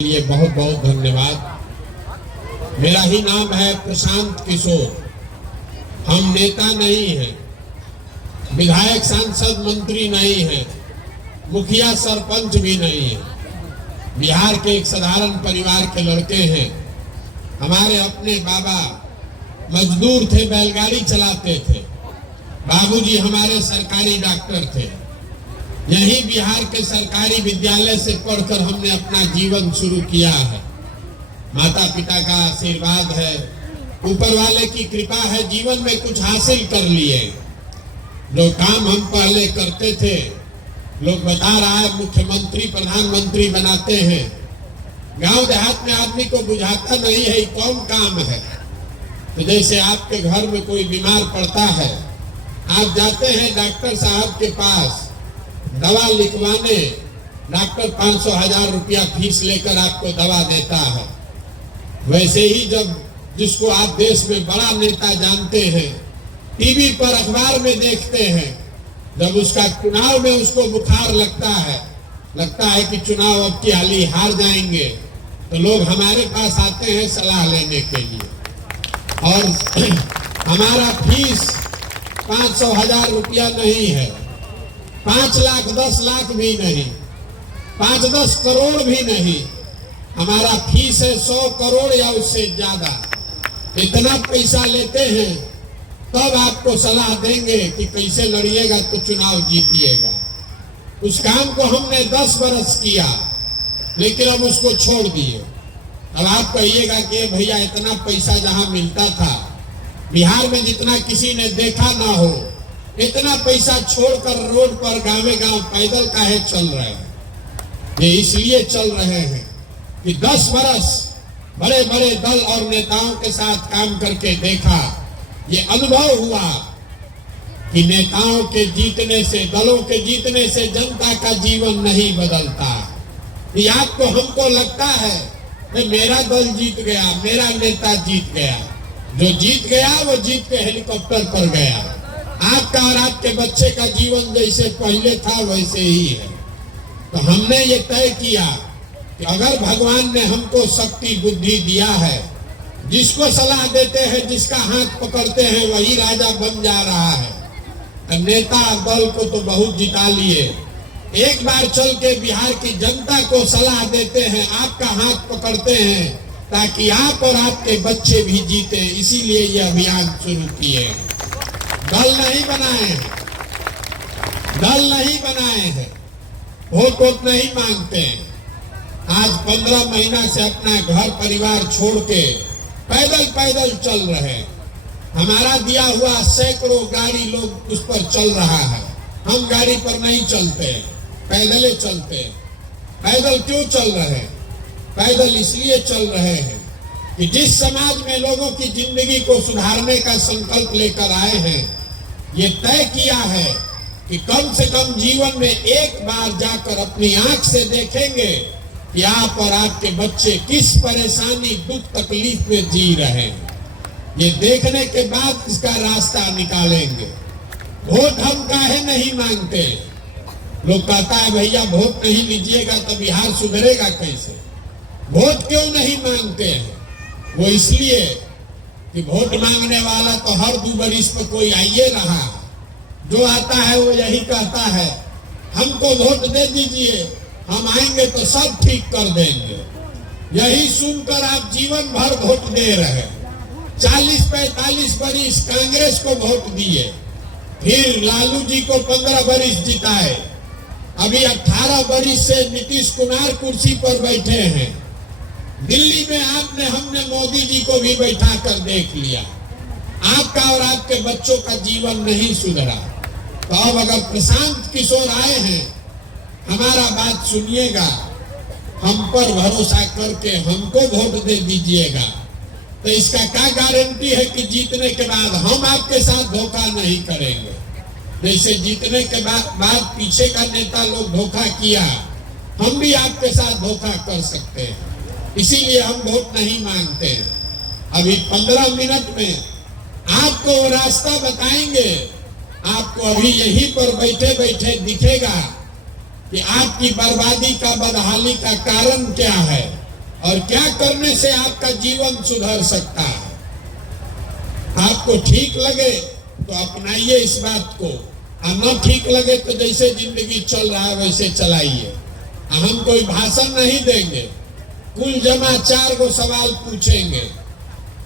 लिए बहुत बहुत धन्यवाद। मेरा ही नाम है प्रशांत किशोर। हम नेता नहीं हैं, विधायक सांसद मंत्री नहीं हैं, मुखिया सरपंच भी नहीं हैं। बिहार के एक साधारण परिवार के लड़के हैं। हमारे अपने बाबा मजदूर थे, बैलगाड़ी चलाते थे। बाबूजी हमारे सरकारी डॉक्टर थे। यही बिहार के सरकारी विद्यालय से पढ़कर हमने अपना जीवन शुरू किया है। माता पिता का आशीर्वाद है, ऊपर वाले की कृपा है, जीवन में कुछ हासिल कर लिए। जो काम हम पहले करते थे, लोग बता रहा है मुख्यमंत्री प्रधानमंत्री बनाते हैं। गांव देहात में आदमी को बुझाता नहीं है कौन काम है। तो जैसे आपके घर में कोई बीमार पड़ता है, आप जाते हैं डॉक्टर साहब के पास दवा लिखवाने, डॉक्टर 500-1000 रुपया फीस लेकर आपको दवा देता है। वैसे ही जब जिसको आप देश में बड़ा नेता जानते हैं, टीवी पर अखबार में देखते हैं, जब उसका चुनाव में उसको बुखार लगता है कि चुनाव अब की हाली हार जाएंगे, तो लोग हमारे पास आते हैं सलाह लेने के लिए। और हमारा फीस 500-1000 रुपया नहीं है, 5 लाख 10 लाख भी नहीं, 5-10 करोड़ भी नहीं। हमारा फीस है 100 करोड़ या उससे ज्यादा। इतना पैसा लेते हैं तब आपको सलाह देंगे कि कैसे लड़िएगा तो चुनाव जीतिएगा। उस काम को हमने 10 बरस किया, लेकिन अब उसको छोड़ दिए। अब आप कहिएगा कि भैया इतना पैसा जहां मिलता था, बिहार में जितना किसी ने देखा ना हो, इतना पैसा छोड़कर रोड पर गांवे गांव पैदल काहे चल रहे हैं? ये इसलिए चल रहे हैं कि 10 बरस बड़े बड़े दल और नेताओं के साथ काम करके देखा, ये अनुभव हुआ कि नेताओं के जीतने से, दलों के जीतने से जनता का जीवन नहीं बदलता। ये आपको हमको लगता है कि मेरा दल जीत गया, मेरा नेता जीत गया। जो जीत गया वो जीत के हेलीकॉप्टर पर गया। आपका और आपके बच्चे का जीवन जैसे पहले था वैसे ही है। तो हमने ये तय किया कि अगर भगवान ने हमको शक्ति बुद्धि दिया है, जिसको सलाह देते हैं, जिसका हाथ पकड़ते हैं, वही राजा बन जा रहा है। नेता दल को तो बहुत जिता लिए, एक बार चल के बिहार की जनता को सलाह देते हैं, आपका हाथ पकड़ते हैं, ताकि आप और आपके बच्चे भी जीते। इसीलिए ये अभियान शुरू किए। दल नहीं बनाए हैं, दल नहीं बनाए हैं, वोट नहीं मांगते हैं। आज 15 महीना से अपना घर परिवार छोड़ के पैदल पैदल चल रहे हैं। हमारा दिया हुआ सैकड़ों गाड़ी लोग उस पर चल रहा है। हम गाड़ी पर नहीं चलते, पैदल चलते हैं। पैदल क्यों चल रहे हैं? पैदल इसलिए चल रहे हैं कि जिस समाज में लोगों की जिंदगी को सुधारने का संकल्प लेकर आए हैं, ये तय किया है कि कम से कम जीवन में एक बार जाकर अपनी आंख से देखेंगे कि आप और आपके बच्चे किस परेशानी, दुख, तकलीफ में जी रहे हैं। ये देखने के बाद इसका रास्ता निकालेंगे। वोट हम काहे नहीं मांगते? लोग कहता है भैया वोट नहीं लीजिएगा तो बिहार सुधरेगा कैसे? वोट क्यों नहीं मांगते हैं? वो इसलिए कि वोट मांगने वाला तो हर 2 बरिस पर कोई आइए रहा। जो आता है वो यही कहता है हमको वोट दे दीजिए, हम आएंगे तो सब ठीक कर देंगे। यही सुनकर आप जीवन भर वोट दे रहे। 40-45 बरिस कांग्रेस को वोट दिए, फिर लालू जी को 15 बरिस जिताए, अभी 18 बरिस से नीतीश कुमार कुर्सी पर बैठे हैं। दिल्ली में हमने मोदी जी को भी बैठा कर देख लिया। आपका और आपके बच्चों का जीवन नहीं सुधरा। तो अब अगर प्रशांत किशोर आए हैं, हमारा बात सुनिएगा, हम पर भरोसा करके हमको वोट दे दीजिएगा। तो इसका क्या गारंटी है कि जीतने के बाद हम आपके साथ धोखा नहीं करेंगे? जैसे जीतने के बाद पीछे का नेता लोग धोखा किया, हम भी आपके साथ धोखा कर सकते हैं। इसीलिए हम वोट नहीं मांगते हैं। अभी 15 मिनट में आपको वो रास्ता बताएंगे। आपको अभी यहीं पर बैठे बैठे दिखेगा कि आपकी बर्बादी का, बदहाली का कारण क्या है। और क्या करने से आपका जीवन सुधर सकता है। आपको ठीक लगे तो अपनाइए इस बात को, और न ठीक लगे तो जैसे जिंदगी चल रहा है वैसे चलाइए। हम कोई भाषण नहीं देंगे, कुल जमा 4 गो सवाल पूछेंगे,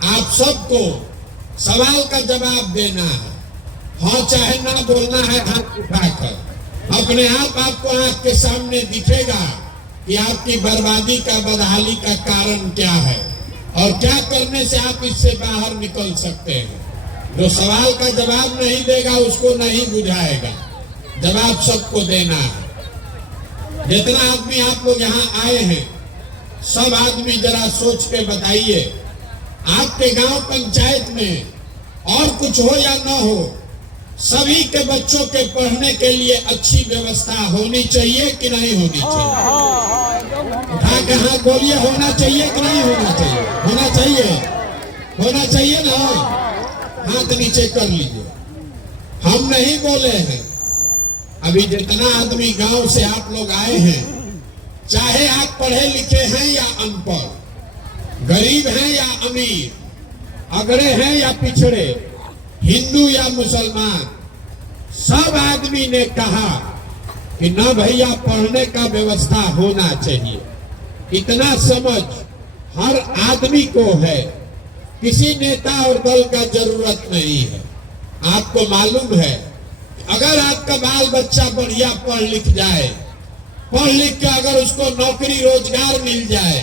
आप सबको सवाल का जवाब देना है। हाँ चाहे ना बोलना है हाथ उठाकर। अपने आप आपको आंख के सामने दिखेगा कि आपकी बर्बादी का, बदहाली का कारण क्या है और क्या करने से आप इससे बाहर निकल सकते हैं। जो सवाल का जवाब नहीं देगा उसको नहीं बुझाएगा, जवाब सबको देना है। जितना आदमी आप लोग यहाँ आए हैं, सब आदमी जरा सोच के बताइए, आपके गांव पंचायत में और कुछ हो या न हो, सभी के बच्चों के पढ़ने के लिए अच्छी व्यवस्था होनी चाहिए कि नहीं होनी चाहिए? उठा के हाथ बोलिए, होना चाहिए कि नहीं होना चाहिए? होना चाहिए, होना चाहिए ना। हाथ नीचे कर लीजिए। हम नहीं बोले हैं। अभी जितना आदमी गांव से आप लोग आए हैं, चाहे आप पढ़े लिखे हैं या अनपढ़, गरीब हैं या अमीर, अगड़े हैं या पिछड़े, हिंदू या मुसलमान, सब आदमी ने कहा कि न भैया पढ़ने का व्यवस्था होना चाहिए। इतना समझ हर आदमी को है, किसी नेता और दल का जरूरत नहीं है। आपको मालूम है, अगर आपका बाल बच्चा बढ़िया पढ़ लिख जाए, पढ़ लिख के अगर उसको नौकरी रोजगार मिल जाए,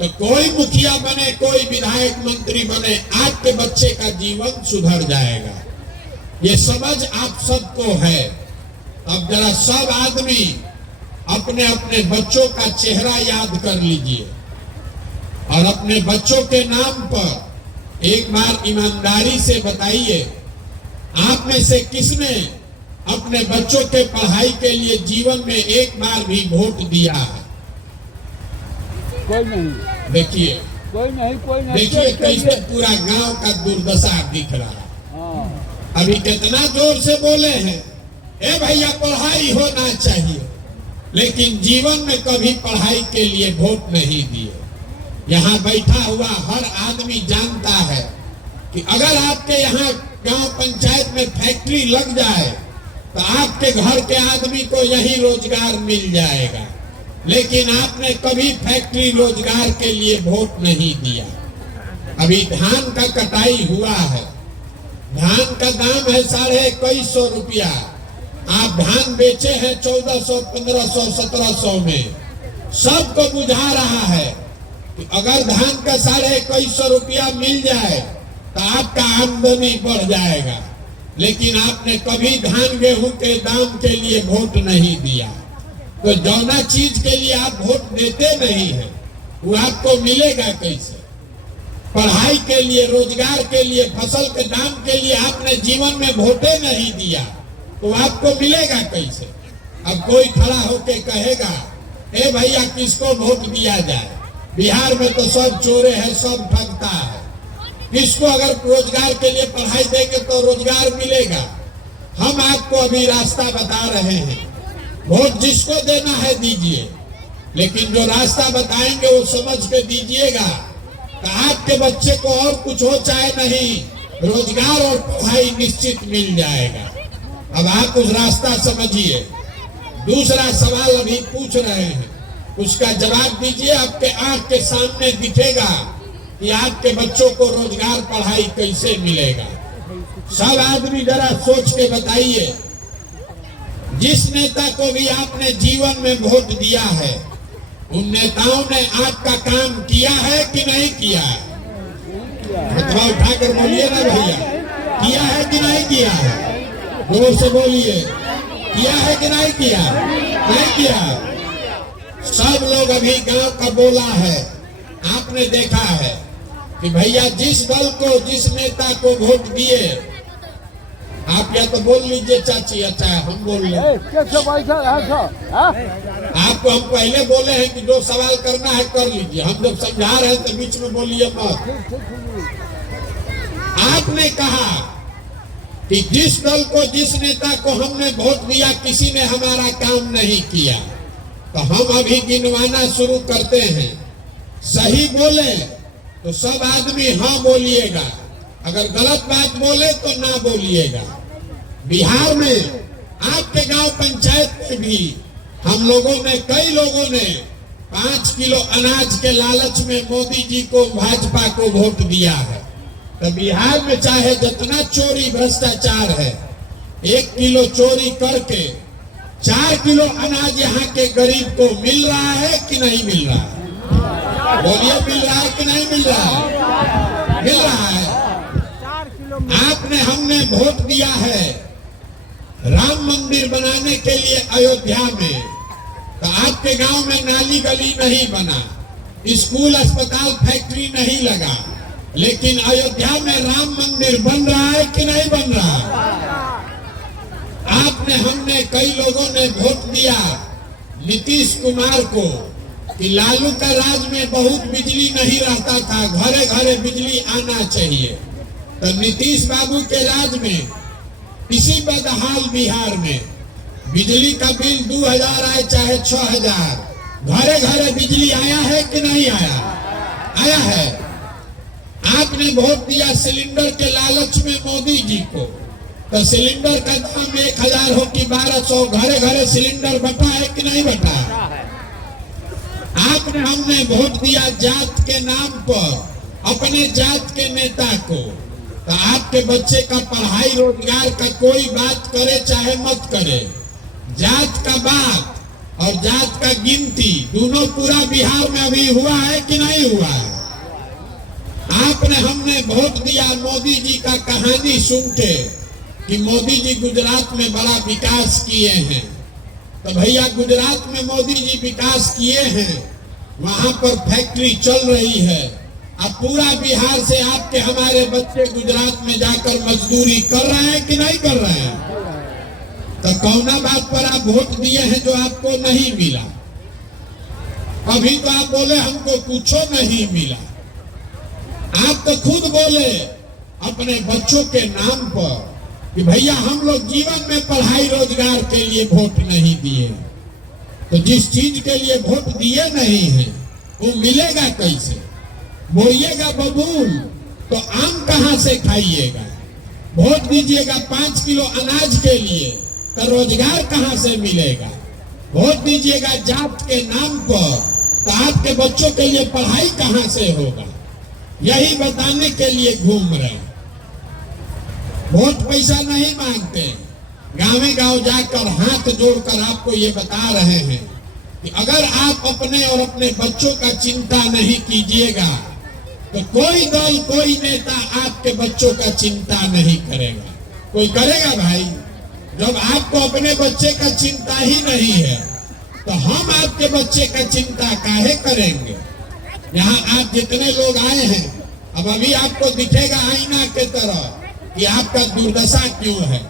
तो कोई मुखिया बने, कोई विधायक मंत्री बने, आपके बच्चे का जीवन सुधर जाएगा। ये समझ आप सबको है। अब जरा सब आदमी अपने अपने बच्चों का चेहरा याद कर लीजिए और अपने बच्चों के नाम पर एक बार ईमानदारी से बताइए, आप में से किसने अपने बच्चों के पढ़ाई के लिए जीवन में एक बार भी वोट दिया है? कोई नहीं। देखिए, कोई नहीं। देखिए कैसे पूरा गांव का दुर्दशा दिख रहा है। अभी कितना जोर से बोले हैं, ए भैया पढ़ाई होना चाहिए, लेकिन जीवन में कभी पढ़ाई के लिए वोट नहीं दिए। यहाँ बैठा हुआ हर आदमी जानता है कि अगर आपके यहाँ गांव पंचायत में फैक्ट्री लग जाए तो आपके घर के आदमी को यही रोजगार मिल जाएगा, लेकिन आपने कभी फैक्ट्री रोजगार के लिए वोट नहीं दिया। अभी धान का कटाई हुआ है, धान का दाम है 2150 रुपया, आप धान बेचे हैं 1400, 1500, 1700 में। सबको बुझा रहा है कि अगर धान का 2150 रुपया मिल जाए तो आपका आमदनी बढ़ जाएगा, लेकिन आपने कभी धान गेहूं के दाम के लिए वोट नहीं दिया। तो जौना चीज के लिए आप वोट देते नहीं है वो आपको मिलेगा कैसे? पढ़ाई के लिए, रोजगार के लिए, फसल के दाम के लिए आपने जीवन में वोटे नहीं दिया तो आपको मिलेगा कैसे? अब कोई खड़ा होके कहेगा, ए भैया किसको वोट दिया जाए, बिहार में तो सब चोरे हैं, सब ठगता है, किसको अगर रोजगार के लिए पढ़ाई देंगे तो रोजगार मिलेगा? हम आपको अभी रास्ता बता रहे हैं, वोट जिसको देना है दीजिए, लेकिन जो रास्ता बताएंगे वो समझ के दीजिएगा तो आपके बच्चे को और कुछ हो चाहे नहीं, रोजगार और पढ़ाई निश्चित मिल जाएगा। अब आप उस रास्ता समझिए। दूसरा सवाल अभी पूछ रहे हैं, उसका जवाब दीजिए। आपके आंख के सामने दिखेगा कि आपके बच्चों को रोजगार, पढ़ाई कैसे मिलेगा। सब आदमी जरा सोच के बताइए, जिस नेता को भी आपने जीवन में वोट दिया है, उन नेताओं ने आपका काम किया है कि नहीं किया है? हाथ उठाकर बोलिए ना भैया, किया है कि नहीं किया है? जोर से बोलिए, किया है कि नहीं किया? नहीं किया। सब लोग अभी गांव का बोला है, आपने देखा है कि भैया जिस दल को, जिस नेता को वोट दिए, आप या तो बोल लीजिए चाची, अच्छा हम बोल लें। आपको हम पहले बोले हैं कि जो सवाल करना है कर लीजिए, हम जब समझा रहे हैं तो बीच में बोलिए मत। आपने कहा कि जिस दल को, जिस नेता को हमने वोट दिया, किसी ने हमारा काम नहीं किया, तो हम अभी गिनवाना शुरू करते हैं। सही बोले तो सब आदमी हाँ बोलिएगा, अगर गलत बात बोले तो ना बोलिएगा। बिहार में आपके गांव पंचायत में भी हम लोगों ने, कई लोगों ने 5 किलो अनाज के लालच में मोदी जी को, भाजपा को वोट दिया है। तो बिहार में चाहे जितना चोरी भ्रष्टाचार है, 1 किलो चोरी करके 4 किलो अनाज यहाँ के गरीब को मिल रहा है कि नहीं मिल रहा है? बोलिए, मिल रहा है कि नहीं मिल रहा है? मिल रहा है। आपने, हमने वोट दिया है राम मंदिर बनाने के लिए अयोध्या में, तो आपके गांव में नाली गली नहीं बना, स्कूल अस्पताल फैक्ट्री नहीं लगा, लेकिन अयोध्या में राम मंदिर बन रहा है कि नहीं बन रहा? आपने, हमने, कई लोगों ने वोट दिया नीतीश कुमार को कि लालू का राज में बहुत बिजली नहीं रहता था, घरे घरे बिजली आना चाहिए। तो नीतीश बाबू के राज में इसी बदहाल बिहार में बिजली का बिल 2000 आए चाहे 6000, घरे घरे बिजली आया है कि नहीं आया? आया है। आपने वोट दिया सिलेंडर के लालच में मोदी जी को, तो सिलेंडर का दाम 1000 हो कि 1200, घरे घरे सिलेंडर बटा है कि नहीं बटा? आपने, हमने वोट दिया जात के नाम पर अपने जात के नेता को, तो आपके बच्चे का पढ़ाई रोजगार का कोई बात करे चाहे मत करे, जात का बात और जात का गिनती दोनों पूरा बिहार में अभी हुआ है कि नहीं हुआ है? आपने, हमने वोट दिया मोदी जी का कहानी सुन के कि मोदी जी गुजरात में बड़ा विकास किए हैं। तो भैया, गुजरात में मोदी जी विकास किए हैं, वहां पर फैक्ट्री चल रही है। अब पूरा बिहार से आपके, हमारे बच्चे गुजरात में जाकर मजदूरी कर रहे हैं कि नहीं कर रहे हैं? तो कौना बात पर आप वोट दिए हैं जो आपको नहीं मिला? अभी तो आप बोले हमको कुछ नहीं मिला। आप तो खुद बोले अपने बच्चों के नाम पर कि भैया हम लोग जीवन में पढ़ाई रोजगार के लिए वोट नहीं दिए। तो जिस चीज के लिए वोट दिए नहीं है वो मिलेगा कैसे? बोइएगा बबूल तो आम कहां से खाइएगा? वोट दीजिएगा 5 किलो अनाज के लिए तो रोजगार कहां से मिलेगा? वोट दीजिएगा जात के नाम पर तो आपके बच्चों के लिए पढ़ाई कहां से होगा? यही बताने के लिए घूम रहे। वोट पैसा नहीं मांगते, गांव गांव जाकर हाथ जोड़कर आपको ये बता रहे हैं कि अगर आप अपने और अपने बच्चों का चिंता नहीं कीजिएगा तो कोई दल, कोई नेता आपके बच्चों का चिंता नहीं करेगा। कोई करेगा भाई? जब आपको अपने बच्चे का चिंता ही नहीं है तो हम आपके बच्चे का चिंता काहे करेंगे? यहाँ आप जितने लोग आए हैं, अब अभी आपको दिखेगा आईना के तरह कि आपका दुर्दशा क्यों है।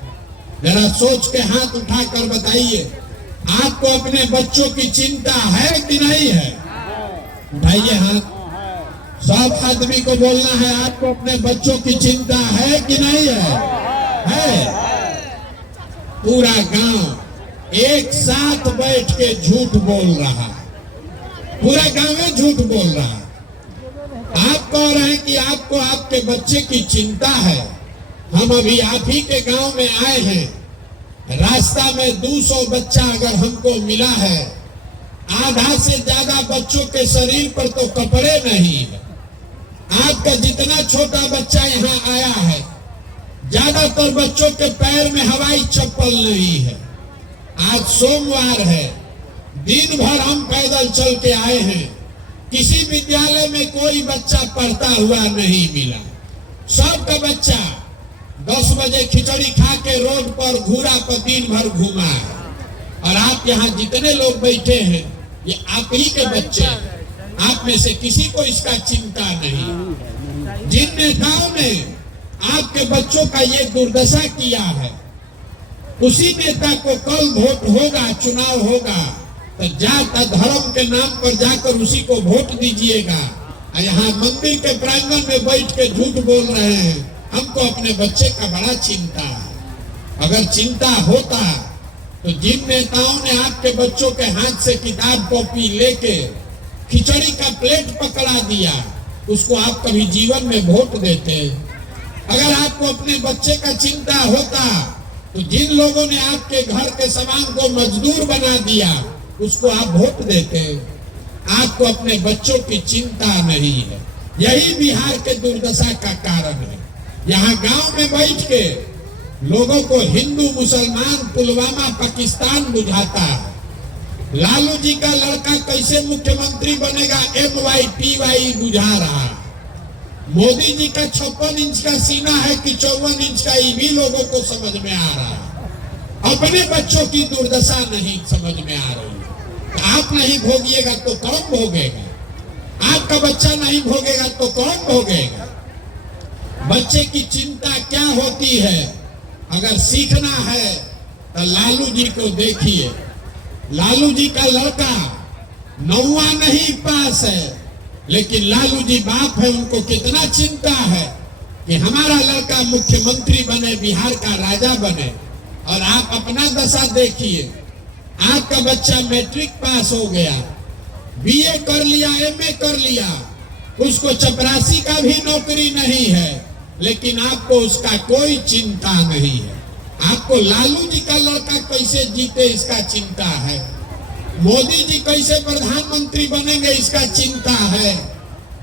जरा सोच के हाथ उठाकर बताइए, आपको अपने बच्चों की चिंता है कि नहीं है? उठाइए हाथ। सब आदमी को बोलना है, आपको अपने बच्चों की चिंता है कि नहीं है? है। पूरा गांव एक साथ बैठ के झूठ बोल रहा, पूरा गांव में झूठ बोल रहा। आप कह रहे हैं कि आपको आपके बच्चे की चिंता है। हम अभी आप ही के गांव में आए हैं, रास्ता में 200 बच्चा अगर हमको मिला है, आधा से ज्यादा बच्चों के शरीर पर तो कपड़े नहीं है। आपका जितना छोटा बच्चा यहाँ आया है, ज्यादातर बच्चों के पैर में हवाई चप्पल नहीं है। आज सोमवार है, दिन भर हम पैदल चल के आए हैं, किसी विद्यालय में कोई बच्चा पढ़ता हुआ नहीं मिला। सबका बच्चा 10 बजे खिचड़ी खा के रोड पर घूरा पर दिन भर घूमा है। और आप यहाँ जितने लोग बैठे हैं, ये आप ही के बच्चे हैं। आप में से किसी को इसका चिंता नहीं। जिन नेताओं ने आपके बच्चों का ये दुर्दशा किया है, उसी नेता को कल वोट होगा, चुनाव होगा, तो जात धर्म के नाम पर जाकर उसी को वोट दीजिएगा। यहाँ मंदिर के प्रांगण में बैठ के झूठ बोल रहे हैं, हमको अपने बच्चे का बड़ा चिंता है। अगर चिंता होता तो जिन नेताओं ने आपके बच्चों के हाथ से किताब कॉपी लेके खिचड़ी का प्लेट पकड़ा दिया, उसको आप कभी जीवन में वोट देते? अगर आपको अपने बच्चे का चिंता होता तो जिन लोगों ने आपके घर के सामान को मजदूर बना दिया उसको आप वोट देते? आपको अपने बच्चों की चिंता नहीं है। यही बिहार के दुर्दशा का कारण है। यहाँ गांव में बैठ के लोगों को हिंदू मुसलमान पुलवामा पाकिस्तान बुझाता है। लालू जी का लड़का कैसे मुख्यमंत्री बनेगा MYPY बुझा रहा है। मोदी जी का 56 इंच का सीना है कि 54 इंच का, ये भी लोगों को समझ में आ रहा है। अपने बच्चों की दुर्दशा नहीं समझ में आ रही है। आप नहीं भोगिएगा तो कौन भोगेगा? आपका बच्चा नहीं भोगेगा तो कौन भोगेगा? बच्चे की चिंता क्या होती है? अगर सीखना है तो लालू जी को देखिए। लालू जी का लड़का 9वां नहीं पास है, लेकिन लालू जी बाप है, उनको कितना चिंता है कि हमारा लड़का मुख्यमंत्री बने, बिहार का राजा बने। और आप अपना दशा देखिए। आपका बच्चा मैट्रिक पास हो गया, BA कर लिया, MA कर लिया, उसको चपरासी का भी नौकरी नहीं है, लेकिन आपको उसका कोई चिंता नहीं है। आपको लालू जी का लड़का कैसे जीते इसका चिंता है। मोदी जी कैसे प्रधानमंत्री बनेंगे इसका चिंता है।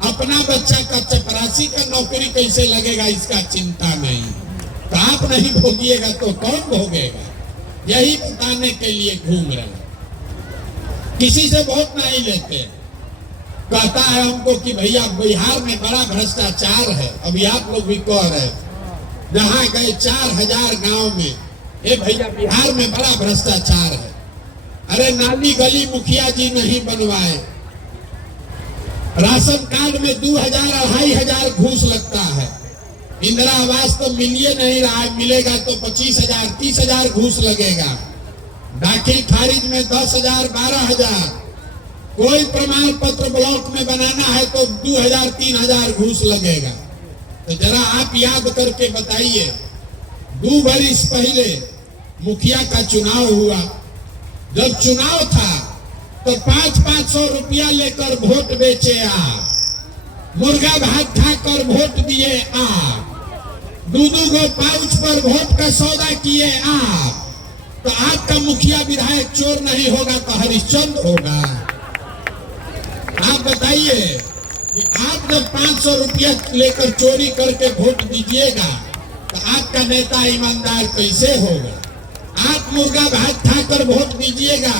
अपना बच्चा का चपरासी का नौकरी कैसे लगेगा इसका चिंता नहीं। तो आप नहीं भोगिएगा तो कौन भोगेगा? यही बताने के लिए घूम रहे हैं। किसी से वोट नहीं लेते। कहता है हमको कि भैया बिहार में बड़ा भ्रष्टाचार है। अभी आप लोग भी कह रहे हैं, जहां गए 4000 गांव में, ए भैया बिहार में बड़ा भ्रष्टाचार है। अरे नाली गली मुखिया जी नहीं बनवाए, राशन कार्ड में 2000-2500 घूस लगता है, इंदिरा आवास तो मिलिए नहीं रहा है, मिलेगा तो 25,000-30,000 घूस लगेगा, दाखिल खारिज में 10,000-12,000, कोई प्रमाण पत्र ब्लॉक में बनाना है तो 2,000-3,000 घूस लगेगा। तो जरा आप याद करके बताइए, 2 बरिस पहले मुखिया का चुनाव हुआ। जब चुनाव था तो 500-500 रुपया लेकर वोट बेचे आप, मुर्गा भात खाकर वोट दिए आप, 2-2 गो पाउच पर वोट का सौदा किए आप। तो आपका मुखिया विधायक चोर नहीं होगा तो हरिश्चंद्र होगा? आप बताइए कि आप जब 500 रुपया लेकर चोरी करके वोट दीजिएगा तो आपका नेता ईमानदार कैसे होगा? आप मुर्गा भात खाकर वोट दीजिएगा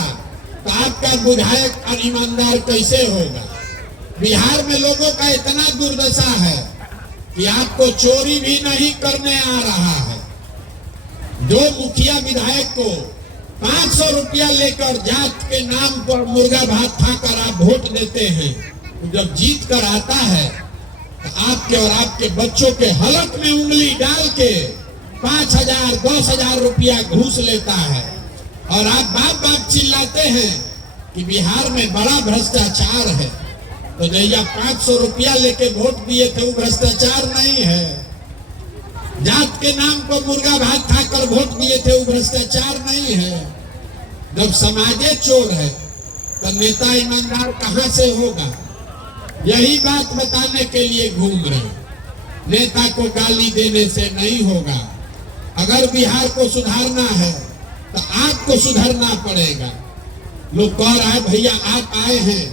तो आपका विधायक ईमानदार कैसे होगा? बिहार में लोगों का इतना दुर्दशा है कि आपको चोरी भी नहीं करने आ रहा है। जो मुखिया विधायक को 500 रुपया लेकर जात के नाम पर मुर्गा भात खाकर आप वोट देते हैं, तो जब जीत कर आता है तो आपके और आपके बच्चों के हलक में उंगली डाल के 5,000-10,000 रुपया घूस लेता है। और आप बाप बाप चिल्लाते हैं कि बिहार में बड़ा भ्रष्टाचार है। तो जैया 500 रुपया लेके वोट दिए थे वो भ्रष्टाचार नहीं है। जात के नाम पर मुर्गा भात खाकर वोट दिए थे वो भ्रष्टाचार नहीं है। जब समाजे चोर है तो नेता ईमानदार कहां से होगा? यही बात बताने के लिए घूम रहे हैं। नेता को गाली देने से नहीं होगा। अगर बिहार को सुधारना है तो आपको सुधरना पड़ेगा। लोग कह रहा है भैया आप आए हैं,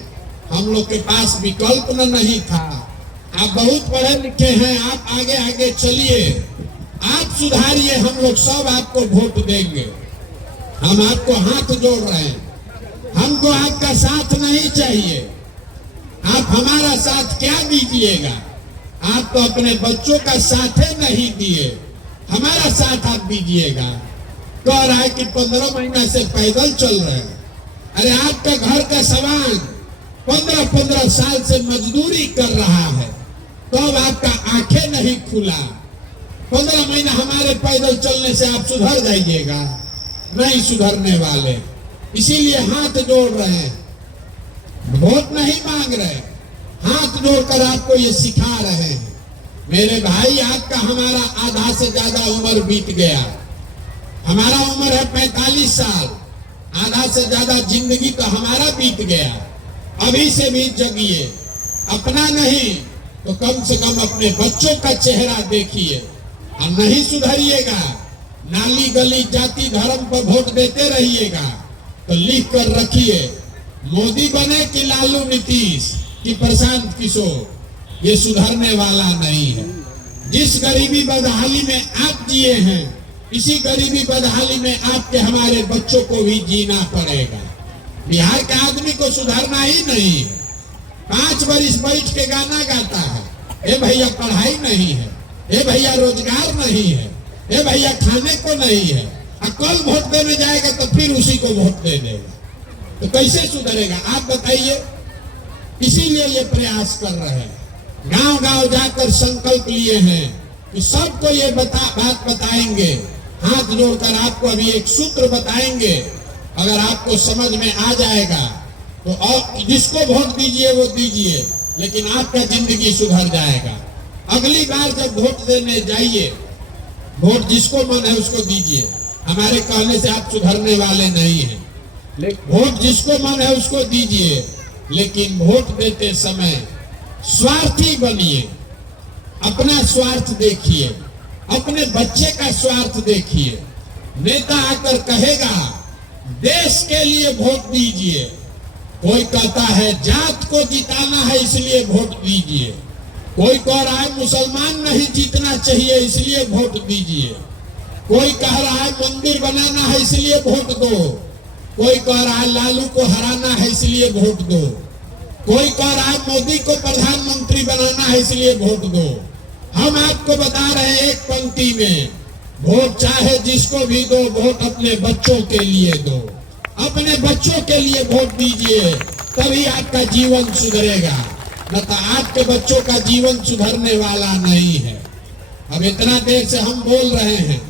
हम लोग के पास विकल्प नहीं था। आप बहुत पढ़े लिखे हैं, आप आगे आगे चलिए, आप सुधारिए, हम लोग सब आपको वोट देंगे। हम आपको हाथ जोड़ रहे हैं। हमको आपका साथ नहीं चाहिए। आप हमारा साथ क्या दीजिएगा? आप तो अपने बच्चों का साथ नहीं दिए, हमारा साथ आप दीजिएगा। कह रहा है कि 15 महीना से पैदल चल रहे हैं। अरे आपका घर का सामान 15-15 साल से मजदूरी कर रहा है, तो अब आपका आंखें नहीं खुला। 15 महीना हमारे पैदल चलने से आप सुधर जाइएगा? नहीं सुधरने वाले। इसीलिए हाथ जोड़ रहे हैं, वोट नहीं मांग रहे, हाथ जोड़कर आपको ये सिखा रहे हैं। मेरे भाई, आपका हमारा आधा से ज्यादा उम्र बीत गया। हमारा उम्र है 45 साल, आधा से ज्यादा जिंदगी तो हमारा बीत गया। अभी से भी जगिए, अपना नहीं तो कम से कम अपने बच्चों का चेहरा देखिए। और नहीं सुधरिएगा, नाली गली जाति धर्म पर वोट देते रहिएगा तो लिख कर रखिए, मोदी बने कि लालू नीतीश कि प्रशांत किशोर, ये सुधरने वाला नहीं है। जिस गरीबी बदहाली में आप जिए हैं, इसी गरीबी बदहाली में आपके हमारे बच्चों को भी जीना पड़ेगा। बिहार के आदमी को सुधरना ही नहीं है। 5 वर्ष बैठ के गाना गाता है, ए भैया पढ़ाई नहीं है, ए भैया रोजगार नहीं है, ए भैया खाने को नहीं है। और कल वोट देने जाएगा तो फिर उसी को वोट दे देगा, तो कैसे सुधरेगा आप बताइए। इसीलिए ये प्रयास कर रहे हैं, गांव गांव जाकर संकल्प लिए हैं कि सबको ये बात बताएंगे। हाथ जोड़कर आपको अभी एक सूत्र बताएंगे, अगर आपको समझ में आ जाएगा तो और जिसको वोट दीजिए वो दीजिए, लेकिन आपका जिंदगी सुधर जाएगा। अगली बार जब वोट देने जाइए, वोट जिसको मन है उसको दीजिए। हमारे कहने से आप सुधरने वाले नहीं हैं। वोट जिसको मन है उसको दीजिए, लेकिन वोट देते समय स्वार्थी बनिए। अपना स्वार्थ देखिए, अपने बच्चे का स्वार्थ देखिए। नेता आकर कहेगा देश के लिए वोट दीजिए, कोई कहता है जात को जिताना है इसलिए वोट दीजिए, कोई कह रहा है मुसलमान नहीं जीतना चाहिए इसलिए वोट दीजिए, कोई कह रहा है मंदिर बनाना है इसलिए वोट दो, कोई कह रहा है लालू को हराना है इसलिए वोट दो, कोई कह रहा है मोदी को प्रधानमंत्री बनाना है इसलिए वोट दो। हम आपको बता रहे हैं एक पंक्ति में, वोट चाहे जिसको भी दो, वोट अपने बच्चों के लिए दो। अपने बच्चों के लिए वोट दीजिए, तभी आपका जीवन सुधरेगा, न तो आपके बच्चों का जीवन सुधरने वाला नहीं है। अब इतना देर से हम बोल रहे हैं,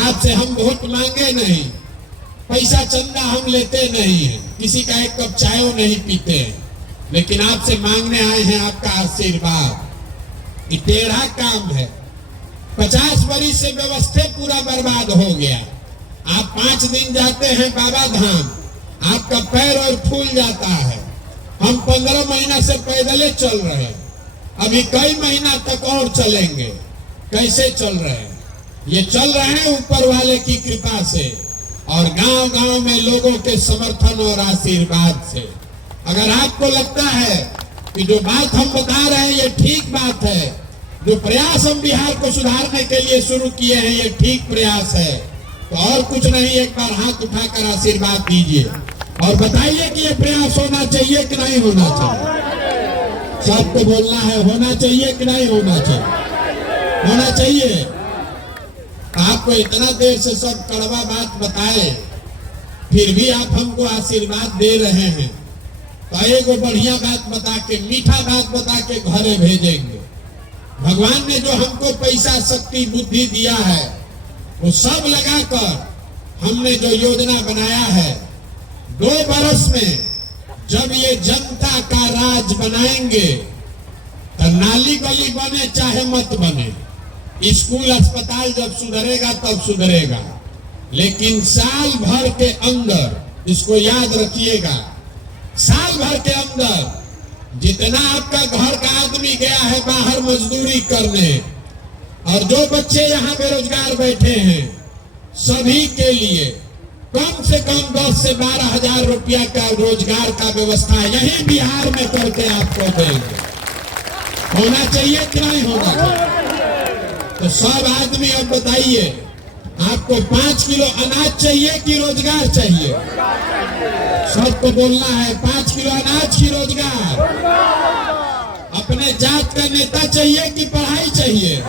आपसे हम वोट मांगे नहीं, पैसा चंदा हम लेते नहीं है, किसी का एक कप चाय नहीं पीते हैं, लेकिन आपसे मांगने आए हैं आपका आशीर्वाद। ये टेढ़ा काम है। 50 वर्ष से व्यवस्था पूरा बर्बाद हो गया। आप 5 दिन जाते हैं बाबा धाम, आपका पैर और फूल जाता है। हम 15 महीना से पैदल चल रहे हैं, अभी कई महीना तक और चलेंगे। कैसे चल रहे हैं? ये चल रहे हैं ऊपर वाले की कृपा से और गांव गांव में लोगों के समर्थन और आशीर्वाद से। अगर आपको लगता है कि जो बात हम बता रहे हैं ये ठीक बात है, जो प्रयास हम बिहार को सुधारने के लिए शुरू किए हैं ये ठीक प्रयास है, तो और कुछ नहीं, एक बार हाथ उठाकर आशीर्वाद दीजिए और बताइए कि ये प्रयास होना चाहिए कि नहीं होना चाहिए। सबको बोलना है, होना चाहिए कि नहीं होना चाहिए? होना चाहिए। आपको इतना देर से सब कड़वा बात बताए, फिर भी आप हमको आशीर्वाद दे रहे हैं, तो एगो बढ़िया बात बता के, मीठा बात बता के घरे भेजेंगे। भगवान ने जो हमको पैसा शक्ति बुद्धि दिया है वो सब लगाकर हमने जो योजना बनाया है, 2 बरस में जब ये जनता का राज बनाएंगे तो नाली गली बने चाहे मत बने, स्कूल अस्पताल जब सुधरेगा तब सुधरेगा, लेकिन साल भर के अंदर, इसको याद रखिएगा, साल भर के अंदर जितना आपका घर का आदमी गया है बाहर मजदूरी करने और जो बच्चे यहाँ बेरोजगार बैठे हैं, सभी के लिए कम से कम 10 से 12 हजार रुपया का रोजगार का व्यवस्था यही बिहार में करके आपको देंगे। होना चाहिए कि नहीं होना चाहिए? तो सब आदमी अब बताइए, आपको 5 किलो अनाज चाहिए कि रोजगार चाहिए? सबको बोलना है, 5 किलो अनाज की रोजगार। अपने जात का नेता चाहिए कि पढ़ाई चाहिए?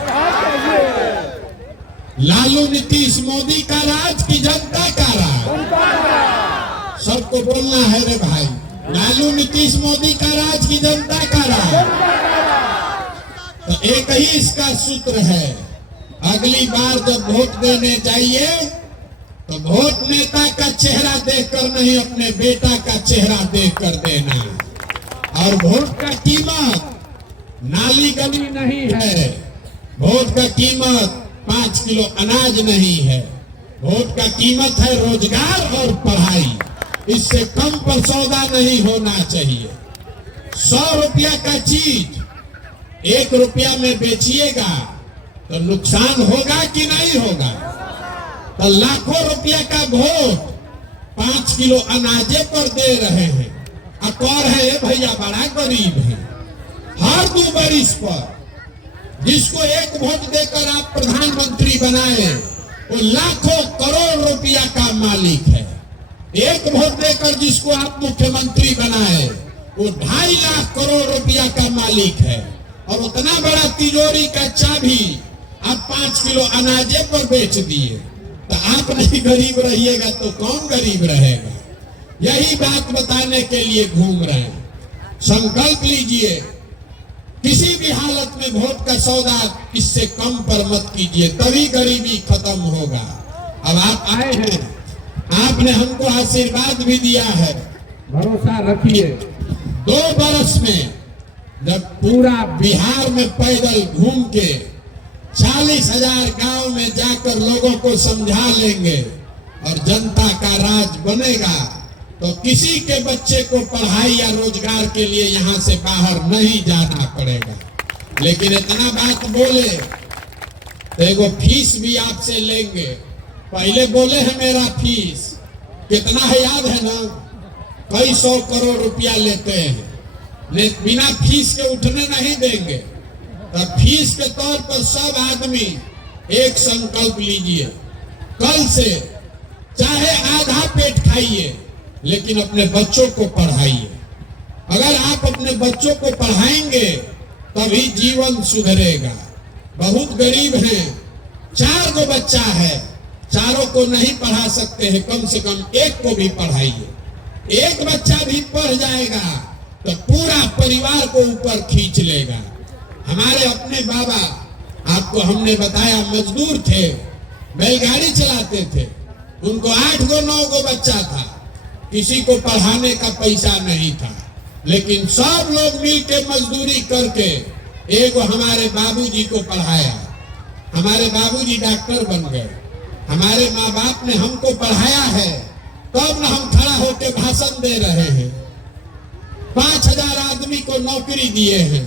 लालू नीतीश मोदी का राज की जनता का राज? सबको बोलना है रे भाई, लालू नीतीश मोदी का राज की जनता का राज। तो एक ही इसका सूत्र है, अगली बार जब वोट देने जाइए तो वोट नेता का चेहरा देखकर नहीं, अपने बेटा का चेहरा देखकर देना। और वोट का कीमत नाली गली नहीं है, वोट का कीमत 5 किलो अनाज नहीं है, वोट का कीमत है रोजगार और पढ़ाई। इससे कम पर सौदा नहीं होना चाहिए। 100 रुपया का चीज 1 रुपया में बेचिएगा तो नुकसान होगा कि नहीं होगा? तो लाखों रुपया का वोट 5 किलो अनाजे पर दे रहे हैं। और है भैया बड़ा गरीब है, हर 2 बरिस पर जिसको 1 वोट देकर आप प्रधानमंत्री बनाए वो लाखों करोड़ रुपया का मालिक है। 1 वोट देकर जिसको आप मुख्यमंत्री बनाए वो 2.5 लाख करोड़ रुपया का मालिक है। और उतना बड़ा तिजोरी का चाबी आप 5 किलो अनाजे पर बेच दिए, तो आप नहीं गरीब रहिएगा तो कौन गरीब रहेगा? यही बात बताने के लिए घूम रहे हैं। संकल्प लीजिए, किसी भी हालत में वोट का सौदा इससे कम पर मत कीजिए, तभी गरीबी खत्म होगा। अब आप आए हैं, आपने हमको आशीर्वाद भी दिया है, भरोसा रखिए 2 बरस में जब पूरा बिहार में पैदल घूम के 40,000 गांव में जाकर लोगों को समझा लेंगे और जनता का राज बनेगा तो किसी के बच्चे को पढ़ाई या रोजगार के लिए यहाँ से बाहर नहीं जाना पड़ेगा। लेकिन इतना बात बोले तो एगो फीस भी आपसे लेंगे। पहले बोले हैं मेरा फीस कितना है याद है ना? कई 100 करोड़ रुपया लेते हैं, बिना फीस के उठने नहीं देंगे। तो फीस के तौर पर सब आदमी एक संकल्प लीजिए, कल से चाहे आधा पेट खाइए लेकिन अपने बच्चों को पढ़ाइए। अगर आप अपने बच्चों को पढ़ाएंगे तभी जीवन सुधरेगा। बहुत गरीब हैं, 4 गो बच्चा है, चारों को नहीं पढ़ा सकते हैं, कम से कम 1 को भी पढ़ाइए। 1 बच्चा भी पढ़ जाएगा तो पूरा परिवार को ऊपर खींच लेगा। हमारे अपने बाबा, आपको हमने बताया, मजदूर थे, बैलगाड़ी चलाते थे, उनको 8 गो 9 गो बच्चा था, किसी को पढ़ाने का पैसा नहीं था, लेकिन सब लोग मिलके मजदूरी करके एक हमारे बाबूजी को पढ़ाया। हमारे बाबूजी डॉक्टर बन गए। हमारे माँ बाप ने हमको पढ़ाया है, तब न हम खड़ा होकर भाषण दे रहे हैं। 5,000 आदमी को नौकरी दिए हैं,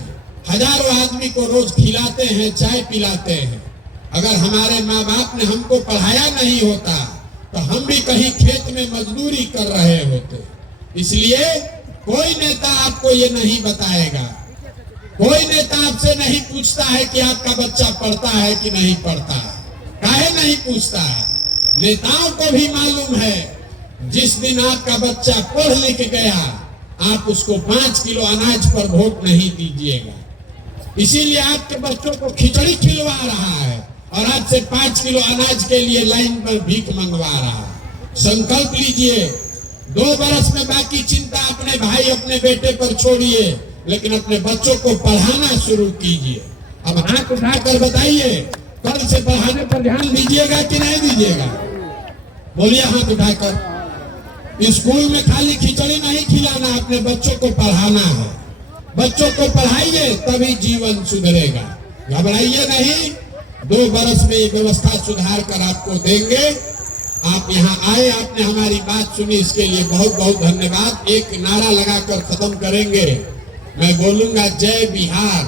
हजारों आदमी को रोज खिलाते हैं, चाय पिलाते हैं। अगर हमारे माँ बाप ने हमको पढ़ाया नहीं होता तो हम भी कहीं खेत में मजदूरी कर रहे होते। इसलिए कोई नेता आपको ये नहीं बताएगा, कोई नेता आपसे नहीं पूछता है कि आपका बच्चा पढ़ता है कि नहीं पढ़ता। काहे नहीं पूछता है? नेताओं को भी मालूम है जिस दिन आपका बच्चा पढ़ लिख गया आप उसको 5 किलो अनाज पर वोट नहीं दीजिएगा। इसीलिए आपके बच्चों को खिचड़ी खिलवा रहा है और आपसे 5 किलो अनाज के लिए लाइन पर भीख मंगवा रहा है। संकल्प लीजिए, 2 बरस में बाकी चिंता अपने भाई अपने बेटे पर छोड़िए, लेकिन अपने बच्चों को पढ़ाना शुरू कीजिए। अब हाथ उठाकर बताइए, कल से पढ़ाने पर ध्यान दीजिएगा कि नहीं दीजिएगा? बोलिए हाथ उठाकर। स्कूल में खाली खिचड़ी नहीं खिलाना, अपने बच्चों को पढ़ाना है। बच्चों को पढ़ाइए तभी जीवन सुधरेगा। घबराइए नहीं, 2 बरस में ये व्यवस्था सुधार कर आपको देंगे। आप यहाँ आए, आपने हमारी बात सुनी, इसके लिए बहुत बहुत धन्यवाद। एक नारा लगाकर खत्म करेंगे। मैं बोलूंगा जय बिहार,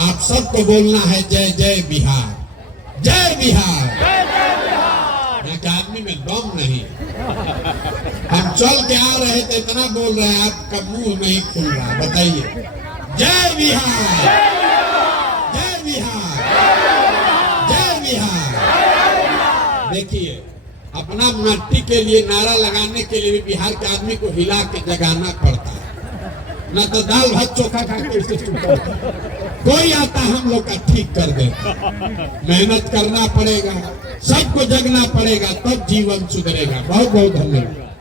आप सबको बोलना है जय जय बिहार, जय बिहार। यहाँ के आदमी में दम नहीं। हम चल के आ रहे थे, इतना बोल रहे हैं, आपका मुंह नहीं खुल रहा। बताइए जय बिहार, जय बिहार, जय बिहार। देखिए, अपना मट्टी के लिए नारा लगाने के लिए भी बिहार के आदमी को हिला के जगाना पड़ता है, न तो दाल भात चोखा खा के कोई आता हम लोग का ठीक कर देता। मेहनत करना पड़ेगा, सबको जगना पड़ेगा, तब जीवन सुधरेगा। बहुत बहुत धन्यवाद।